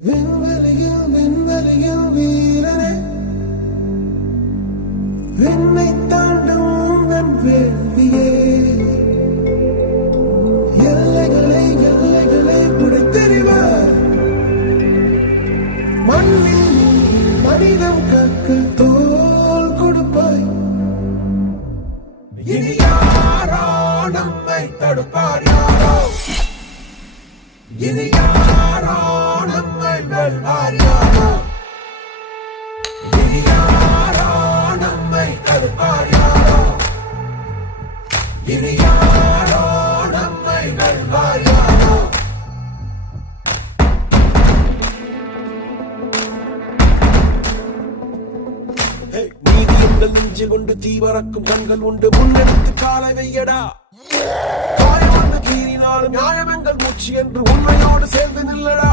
விண்வெளியில் வீரனே, விண்ணை தாண்டும் உந்தன் வேள்வியே, எல்லைகளை புடைத்தெறிவார். மண்ணில் மனிதம் கற்க தோல் கொடுப்பாய். இனி யாரோ நம்மை தடுப்பார், யாரோ இனி யாரோ நம்மை வெல்வார், யாரோ இனி யாரோ நம்மை தடுப்பார், யாரோ இனி யாரோ நம்மை வெல்வார், யாரோ. நீதி எங்கள் நெஞ்சு கொண்டு தீவரக்கும் கண்கள் உண்டு, முன்னெடுத்து காலை வையடா. காயம் வந்து கீறினாலும் நியாயம் எங்கள் மூச்சு என்று உண்மையோடு சேர்ந்து நில்லடா.